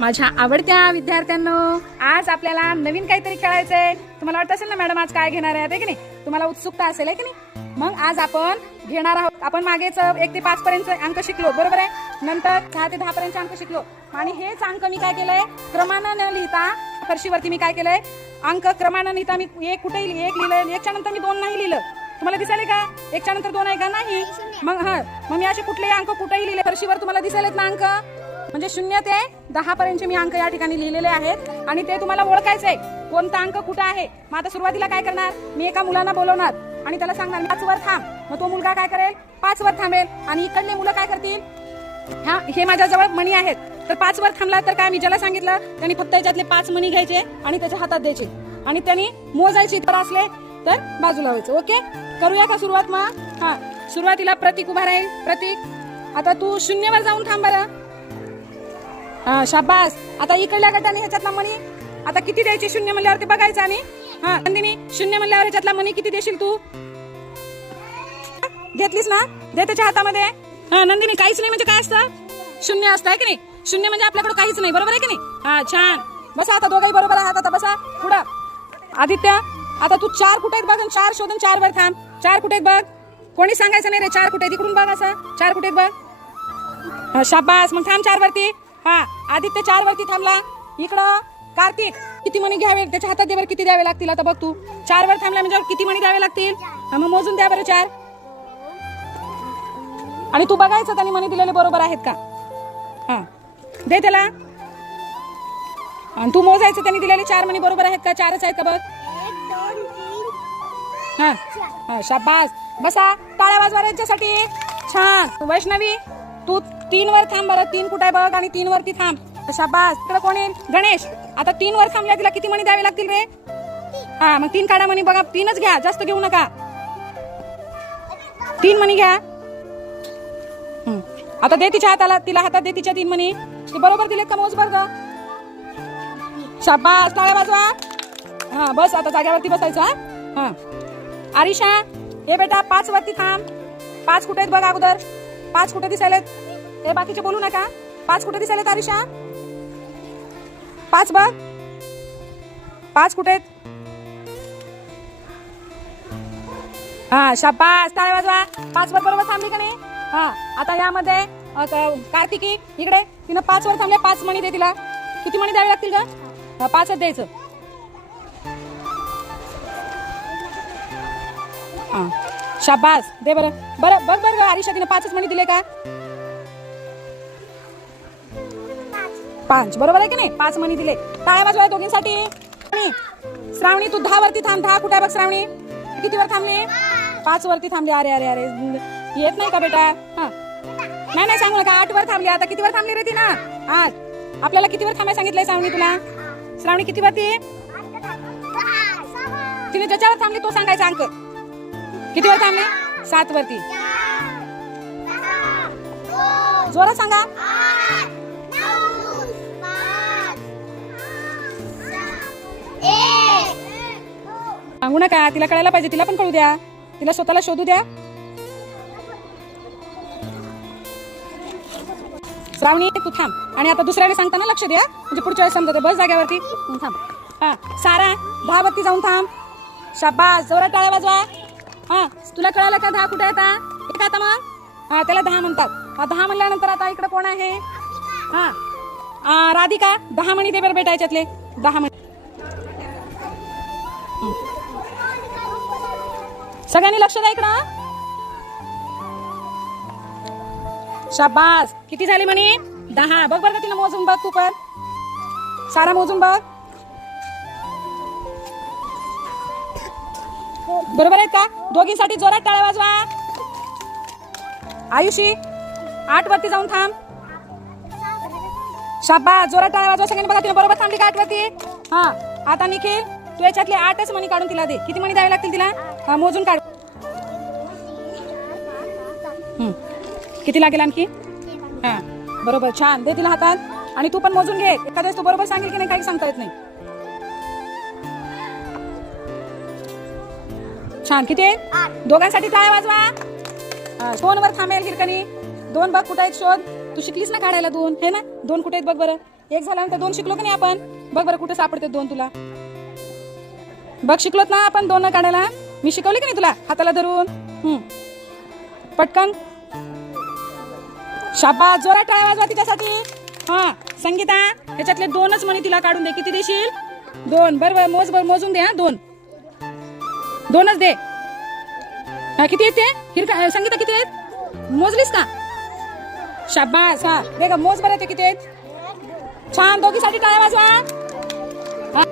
माझ्या आवडत्या विद्यार्थ्यांनो आज आपल्याला नवीन काहीतरी खेळायचंय. तुम्हाला वाटत असेल ना मॅडम आज काय घेणार आहे की नाही? तुम्हाला उत्सुकता असेल आहे की नाही? मग आज आपण घेणार आहोत आपण मागेच एक ते पाच पर्यंत अंक शिकलो बरोबर आहे? नंतर सहा ते दहा पर्यंत अंक शिकलो. आणि हेच अंक मी काय केलंय? क्रमानं न लिहिता फरशीवरती मी काय केलंय? अंक क्रमानं लिहिता मी एक कुठेही एक लिहिलं एकच्या नंतर मी दोन नाही लिहिलं. तुम्हाला दिसायले का? एकच्या नंतर दोन आहे का? नाही. मग हा. मग मी असे कुठलेही अंक कुठेही लिहिले फरशीवर तुम्हाला दिसायलेत ना अंक? म्हणजे शून्य ते दहा पर्यंतचे मी अंक या ठिकाणी लिहिलेले आहेत. आणि ते तुम्हाला ओळखायचं आहे. कोणता अंक कुठं आहे? मग आता सुरुवातीला काय करणार? मी एका मुलांना बोलवणार. आणि त्याला सांगणार पाच वर थांब. मग तो मुलगा काय करेल? पाच वर थांबेल. आणि इकडले मुलं काय करतील? हा हे माझ्याजवळ मणी आहेत. तर पाच वर थांबला तर काय? मी ज्याला सांगितलं त्यांनी फक्त याच्यातले पाच मणी घ्यायचे आणि त्याच्या हातात द्यायचे. आणि त्यांनी मोजायचे तर असले तर बाजूला व्हायचं. ओके? करूया का सुरुवात मग? हा सुरुवातीला प्रतीक उभा राहील. प्रतीक आता तू शून्यवर जाऊन थांब बरं. हा शाबास. आता इकडल्या गटाने ह्याच्यातला मणी आता किती द्यायची शून्य म्हणल्यावरती बघायचं आणि? हा नंदिनी शून्य म्हणल्यावर ह्याच्यातला मणी किती देशील तू? घेतलीस ना? दे त्याच्या हातामध्ये. हा नंदिनी काहीच नाही म्हणजे काय असतं? शून्य असतं आहे की नाही? शून्य म्हणजे आपल्याकडे काहीच नाही बरोबर आहे की नाही? हा छान. बसा आता दोघाही बरोबर आहात आता बसा. पुढं. आदित्य आता तू चार कुठे आहेत बघ आणि चार शोधून चार वर थांब. चार कुठे आहेत बघ? कोणी सांगायचं नाही रे चार कुठे आहेत? इकडून बघ असं. चार कुठे आहेत बघ? शाबास. मग थांब चार वरती. हा आदित्य चार वरती थांबला. इकडं कार्तिक किती मणी घ्यावे? त्याच्या हातात दे किती द्यावे लागतील? आता बघ तू. चार वर थांबला म्हणजे किती मणी द्यावे लागतील? मग मोजून द्या बरं चार. आणि तू बघायचं त्यांनी मणी दिलेले बरोबर आहेत का? हा. दे त्याला. आणि तू मोजायचं त्यांनी दिलेले चार मणी बरोबर आहेत का? चारच आहेत का बघ? हा. हा शाबास. बसा टाळ्या वाजवा यांच्यासाठी. छान. वैष्णवी तू तीन वर थांब बरं. तीन कुठे बघ आणि तीन वरती थांब शाबास. तिकडे कोण येईल? गणेश. आता तीन वर थांबल्या तिला किती मणी द्यावे लागतील रे? हा मग तीन काढा मणी. बघा तीनच घ्या. जास्त घेऊ नका. तीन मणी घ्या. आता दे तिच्या हाताला. तिला हातात दे तिच्या तीन मणी. ते बरोबर दिले का मोज बर का शाबास. टाळ्या बाजवा हा बस आता जाग्यावरती बसायचं हा? हा. आरिशा हे बेटा पाच वरती थांब. पाच कुठे आहेत बघ अगोदर? पाच कुठे दिसायलेत? हे बाकीचे बोलू नका. पाच कुठे दिसायला आरिशा? पाच बघ. पाच कुठे आहेत? हा शाबास. टाळ्या वाजवा. पाच वर बरोबर थांबली का नाही? हा आता यामध्ये कार्तिकी इकडे. तिनं पाच वर थांबले पाच मणी दे तिला. किती मणी द्यावे लागतील का हा, पाचच द्यायचं. हा. शाबास. दे बरं. बरं बघ बरं आरिशा तिने पाचच मणी दिले का? पाच. बरोबर आहे की नाही? पाच मणी दिले. टाळ्या वाजवाय दोघींसाठी. श्रावणी. तू दहा वरती थांब. दहा कुठे बघ श्रावणी? किती वर थांबली? पाच वरती थांबली. अरे अरे अरे. येत नाही का बेटा? हा. नाही नाही सांगू नका. आठ वर थांबली. आता किती वर थांबली रे ती ना? आठ. आपल्याला किती वर थांबाय सांगितलंय श्रावणी तुला? श्रावणी किती वरती? तिने ज्याच्यावर थांबली तो सांगायचा अंक. किती वर थांबली सात वरती. जोरात सांगा. सांगू नका तिला कळायला पाहिजे तिला पण कळू द्या. तिला स्वतःला शोधू द्या. श्रावणी तू थांब. आणि आता दुसऱ्याला सांगताना लक्ष द्या. म्हणजे पुढच्या वेळेस समजत. बस जाग्यावरती. थांब. हा सारा दहा वरती जाऊन थांब. शाबास. जोरात टाळ्या वाजवा. हा. तुला कळालं का दहा कुठे आता एक आता मग. हा त्याला दहा म्हणतात. हा दहा म्हणल्यानंतर आता इकडे कोण आहे? हा. राधिका दहा मणी दे बरं बेटा याच्यातले दहा मणी सगळ्यांनी लक्ष द्या इकडं. शाबास. किती झाली म्हणे? दहा. बघ बरं का तिला मोजून बघ तू पण. सारा मोजून बघ. बरोबर आहेत का? दोघींसाठी जोरात टाळ्या वाजवा. आयुषी आठ वरती जाऊन थांब. शाबा जोरात टाळ्या वाजवा. सगळ्यांनी बघा तिला बरोबर थांबली का आठ वरती हा. आता निखिल तू याच्यातले आठच मणी काढून तिला दे. किती मणी द्यावे लागतील तिला? हा मोजून काढ. किती लागेल आणखी? हा. बरोबर छान. दे तिला हातात. आणि तू पण मोजून घे. एखाद्या तू बरोबर सांगेल की नाही काही सांगता येत नाही. छान. किती आहे? दोघांसाठी काय वाजवा. हा, वर थांबेल हिरकणी. दोन बघ कुठे आहेत शोध. तू शिकलीस ना काढायला दोन. हे ना? दोन कुठे आहेत बघ बरं. एक झाल्यानंतर दोन शिकलो का नाही आपण? बघ बरं कुठे सापडते दोन तुला. बघ शिकलोत ना आपण दोन काढायला? मी शिकवले की नाही तुला? हाताला धरून. पटकन. शाबा जोरात टाळ्या वाजवा तिच्यासाठी. हा संगीता ह्याच्यातले दोनच म्हणे तिला काढून दे. किती देशील? दोन. बरोबर मोज बर. मोजून दे हा दोन. दोनच दे. हा किती येते ते? हिरका संगीता किती आहेत? मोजलीस का? शाबास हा. दे का मोज बरं ते किती आहेत. छान दोघीसाठी टाळ्या वाजवा.